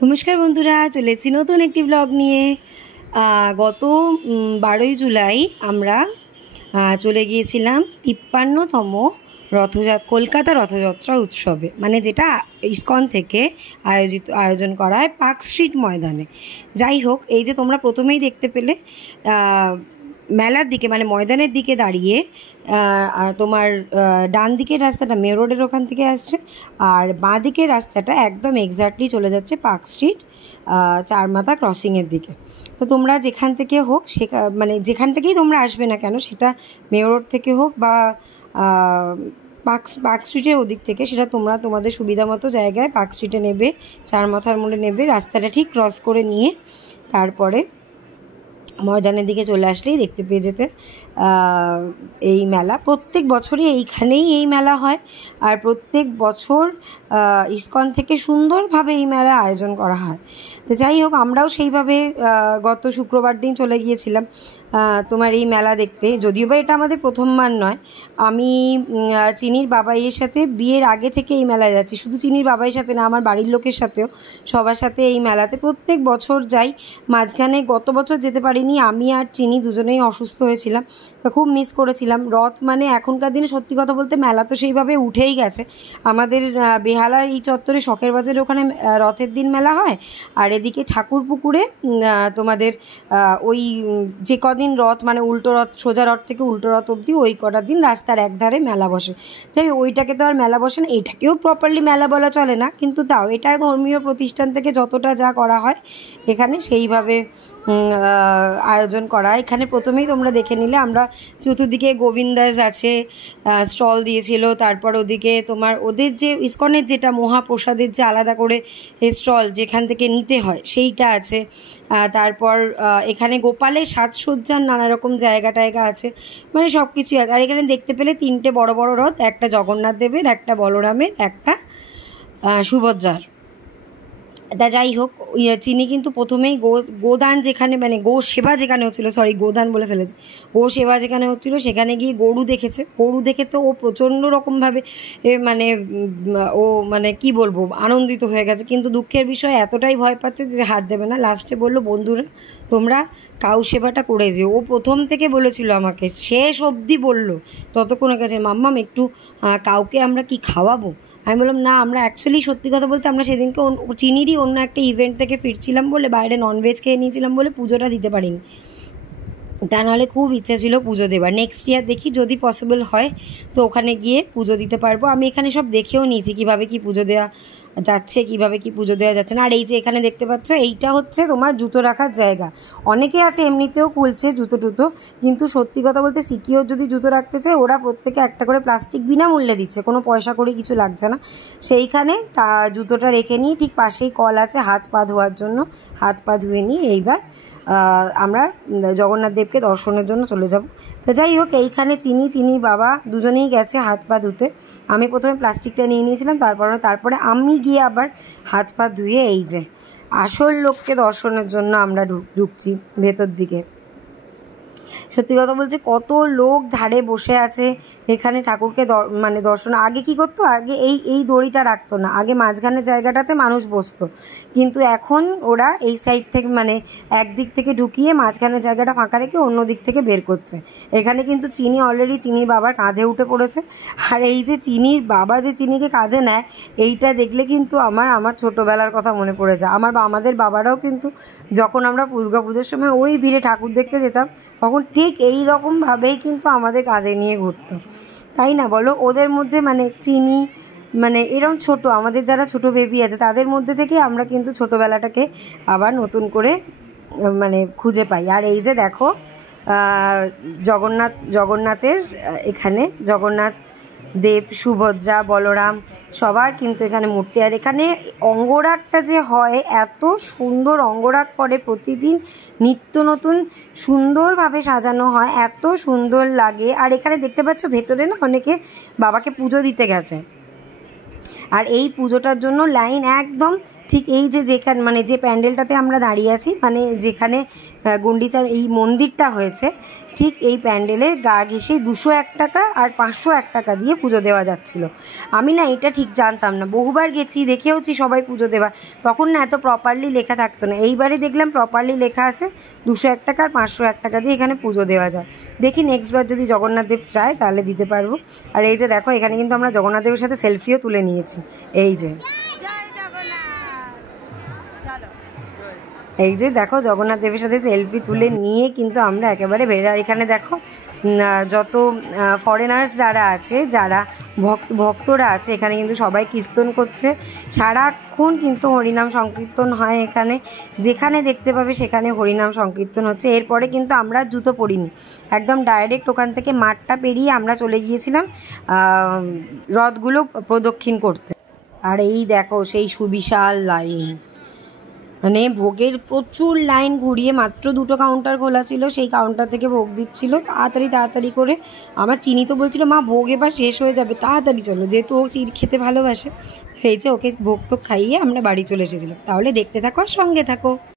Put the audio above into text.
নমস্কার বন্ধুরা, চলে এসেছি নতুন একটি ব্লগ নিয়ে। গত 12ই জুলাই আমরা চলে গিয়েছিলাম 53তম কলকাতা রথযাত্রা উৎসবে, মানে যেটা ইসকন থেকে আয়োজন করা হয় পার্ক স্ট্রিট ময়দানে। যাই হোক, এই যে তোমরা প্রথমেই দেখতে পেলে মেলার দিকে মানে ময়দানের দিকে দাঁড়িয়ে তোমার ডান দিকের রাস্তাটা মেয়র রোডের ওখান থেকে আসছে, আর বাঁ দিকের রাস্তাটা একদম এক্স্যাক্টলি চলে যাচ্ছে পার্ক স্ট্রিট চারমাথা ক্রসিংয়ের দিকে। তো তোমরা যেখান থেকে হোক মানে যেখান থেকেই তোমরা আসবে না কেন, সেটা মেয়র রোড থেকে হোক বা পার্ক স্ট্রিটের ওদিক থেকে, সেটা তোমরা তোমাদের সুবিধা মতো জায়গায় পার্ক স্ট্রিটে নেবে, চারমাথার মোড়ে নেবে, রাস্তাটা ঠিক ক্রস করে নিয়ে তারপরে ময়দানের দিকে চলে আসলেই দেখতে পেয়ে যেতে এই মেলা। প্রত্যেক বছরই এইখানেই এই মেলা হয়, আর প্রত্যেক বছর ইসকন থেকে সুন্দরভাবে এই মেলা আয়োজন করা হয়। তো যাই হোক, আমরাও সেইভাবে গত শুক্রবার দিন চলে গিয়েছিলাম তোমার এই মেলা দেখতে। যদিও বা এটা আমাদের প্রথমবার নয়, আমি চিনির বাবাইয়ের সাথে বিয়ের আগে থেকে এই মেলায় যাচ্ছি। শুধু চিনির বাবাইয়ের সাথে না, আমার বাড়ির লোকের সাথেও, সবার সাথে এই মেলাতে প্রত্যেক বছর যাই। মাঝখানে গত বছর যেতে পারিনি, আমি আর চিনি দুজনেই অসুস্থ হয়েছিলাম, তো খুব মিস করেছিলাম। রথ মানে এখনকার দিনে সত্যি কথা বলতে মেলা তো সেইভাবে উঠেই গেছে। আমাদের বেহালা এই চত্বরে শখের বাজারের ওখানে রথের দিন মেলা হয়, আর এদিকে ঠাকুরপুকুরে তোমাদের ওই যে কদিন রথ মানে উল্টো রথ, সোজা রথ থেকে উল্টো রথ অবধি ওই কটা দিন রাস্তার একধারে মেলা বসে। যাই ওইটাকে তো আর মেলা বসে না, এটাকেও প্রপারলি মেলা বলা চলে না, কিন্তু তাও এটা ধর্মীয় প্রতিষ্ঠান থেকে যতটা যা করা হয় এখানে সেইভাবে আয়োজন করা। এখানে প্রথমেই তোমরা দেখে নিলে, আমরা চতুর্দিকে গোবিন্দাস আছে, স্টল দিয়েছিল। তারপর ওদিকে তোমার ওদের যে ইসকনের যেটা মহাপ্রসাদের যে আলাদা করে স্টল যেখান থেকে নিতে হয় সেইটা আছে। তারপর এখানে গোপালের সাজসজ্জার নানা রকম জায়গা আছে, মানে সব কিছুই আছে। আর এখানে দেখতে পেলে 3টে বড় বড় রথ, একটা জগন্নাথ দেবের, একটা বলরামের, একটা সুভদ্রার। তা যাই হোক, চিনি কিন্তু প্রথমেই গোদান যেখানে মানে গো সেবা যেখানে হচ্ছিলো, গোদান বলে ফেলেছে, গো সেবা যেখানে হচ্ছিলো সেখানে গিয়ে গরু দেখেছে। গরু দেখে তো ও প্রচণ্ড রকমভাবে মানে ও মানে কি বলবো, আনন্দিত হয়ে গেছে। কিন্তু দুঃখের বিষয় এতটাই ভয় পাচ্ছে যে হাত দেবে না। লাস্টে বললো, বন্ধুরা তোমরা কাউ সেবাটা করে যেও। ও প্রথম থেকে বলেছিল আমাকে, শেষ অবধি বললো, ততক্ষণে গেছে মাম্মাম একটু কাউকে আমরা কি খাওয়াবো। আমি বললাম না, আমরা অ্যাকচুয়ালি সত্যি কথা বলতে আমরা সেদিনকে চিনিরই অন্য একটা ইভেন্ট থেকে ফিরছিলাম বলে, বাইরে ননভেজ খেয়ে নিয়েছিলাম বলে পুজোটা দিতে পারিনি। তা নাহলে খুব ইচ্ছা ছিল পুজো দেবার। নেক্সট ইয়ার দেখি যদি পসিবল হয় তো ওখানে গিয়ে পুজো দিতে পারবো। আমি এখানে সব দেখেও নিয়েছি কীভাবে কি পুজো দেওয়া যাচ্ছে, কীভাবে কি পুজো দেওয়া যাচ্ছে না। আর এই যে এখানে দেখতে পাচ্ছ, এইটা হচ্ছে তোমার জুতো রাখার জায়গা। অনেকে আছে এমনিতেও খুলছে জুতো টুতো, কিন্তু সত্যি কথা বলতে সিকিওর যদি জুতো রাখতে চায়, ওরা প্রত্যেকে একটা করে প্লাস্টিক বিনামূল্যে দিচ্ছে, কোনো পয়সা করে কিছু লাগছে না। সেইখানে জুতোটা রেখে নিয়ে ঠিক পাশেই কল আছে হাত পা ধোয়ার জন্য, হাত পা ধুয়ে নিয়ে এইবার আমরা জগন্নাথ দেবকে দর্শনের জন্য চলে যাব। তো যাই হোক, এইখানে চিনি বাবা দুজনেই গেছে হাত পা ধুতে। আমি প্রথমে প্লাস্টিকটা নিয়ে নিয়েছিলাম, তারপরে আমি গিয়ে আবার হাত পা ধুয়ে এই যে আসল লোককে দর্শনের জন্য আমরা ঢুকছি ভেতর দিকে। সত্যি কথা বলছে, কত লোক ধারে বসে আছে এখানে ঠাকুরকে মানে দর্শন। আগে কি করতো, আগে এই দড়িটা রাখতো না, আগে মাঝখানের জায়গাটাতে মানুষ বসতো, কিন্তু এখন ওরা এই সাইড থেকে মানে একদিক থেকে ঢুকিয়ে মাঝখানের জায়গাটা ফাঁকা রেখে অন্য দিক থেকে বের করছে। এখানে কিন্তু চিনি অলরেডি চিনির বাবার কাঁধে উঠে পড়েছে। আর এই যে চিনির বাবা যে চিনিকে কাঁধে নেয়, এইটা দেখলে কিন্তু আমার ছোটোবেলার কথা মনে পড়ে যায়। আমাদের বাবারাও কিন্তু যখন আমরা দুর্গাপুজোর সময় ওই ভিড়ে ঠাকুর দেখতে যেতাম, তখন ঠিক এই রকমভাবেই কিন্তু আমাদের কাঁধে নিয়ে ঘুরতো, তাই না বলো? ওদের মধ্যে মানে চিনি মানে এরকম ছোট, আমাদের যারা ছোট বেবি আছে তাদের মধ্যে থেকে আমরা কিন্তু ছোটোবেলাটাকে আবার নতুন করে মানে খুঁজে পাই। আর এই যে দেখো জগন্নাথের এখানে জগন্নাথ দেব, সুভদ্রা, বলরাম সবার কিন্তু এখানে মূর্তি। আর এখানে অঙ্গরাগটা যে হয়, এত সুন্দর অঙ্গরাগ করে প্রতিদিন, নিত্য নতুন সুন্দরভাবে সাজানো হয়, এত সুন্দর লাগে। আর এখানে দেখতে পাচ্ছ ভেতরে না অনেকে বাবাকে পুজো দিতে গেছে, আর এই পুজোটার জন্য লাইন একদম ঠিক এই যেখানে মানে যে প্যান্ডেলটাতে আমরা দাঁড়িয়ে আছি, মানে যেখানে গুন্ডিচার এই মন্দিরটা হয়েছে, ঠিক এই প্যান্ডেলের গা ঘেঁষেই 201 টাকা আর 501 টাকা দিয়ে পুজো দেওয়া যাচ্ছিল। আমি না এটা ঠিক জানতাম না, বহুবার গেছি, দেখেওছি সবাই পুজো দেওয়ার, তখন না এত প্রপারলি লেখা থাকতো না। এইবারে দেখলাম প্রপারলি লেখা আছে 201 টাকা আর 501 টাকা দিয়ে এখানে পুজো দেওয়া যায়। দেখি নেক্সটবার যদি জগন্নাথ দেব চায় তাহলে দিতে পারবো। আর এই যে দেখো, এখানে কিন্তু আমরা জগন্নাথ দেবের সাথে সেলফিও তুলে নিয়েছি। এই যে দেখো, জগন্নাথ দেবের সাথে সেলফি তুলে নিয়ে কিন্তু আমরা একেবারে বের। আর এখানে দেখো যত ফরেনার্স যারা আছে, যারা ভক্তরা আছে, এখানে কিন্তু সবাই কীর্তন করছে সারাক্ষণ, কিন্তু হরিনাম সংকীর্তন হয় এখানে। যেখানে দেখতে পাবে সেখানে হরিনাম সংকীর্তন হচ্ছে। এরপরে কিন্তু আমরা জুতো পরিনি, একদম ডাইরেক্ট ওখান থেকে মাঠটা পেরিয়ে আমরা চলে গিয়েছিলাম রথগুলো প্রদক্ষিণ করতে। আর এই দেখো সেই সুবিশাল লাইন, মানে ভোগের প্রচুর লাইন ঘুরিয়ে মাত্র 2টো কাউন্টার খোলা ছিল, সেই কাউন্টার থেকে ভোগ দিচ্ছিল তাড়াতাড়ি করে। আমার চিনি তো বলছিল মা ভোগ এবার শেষ হয়ে যাবে, তাড়াতাড়ি চলো, যেহেতু ও চিড় খেতে ভালোবাসে, হয়েছে ওকে ভোগ টোগ খাইয়ে আমরা বাড়ি চলে এসেছিলাম। তাহলে দেখতে থাকো আর সঙ্গে থাকো।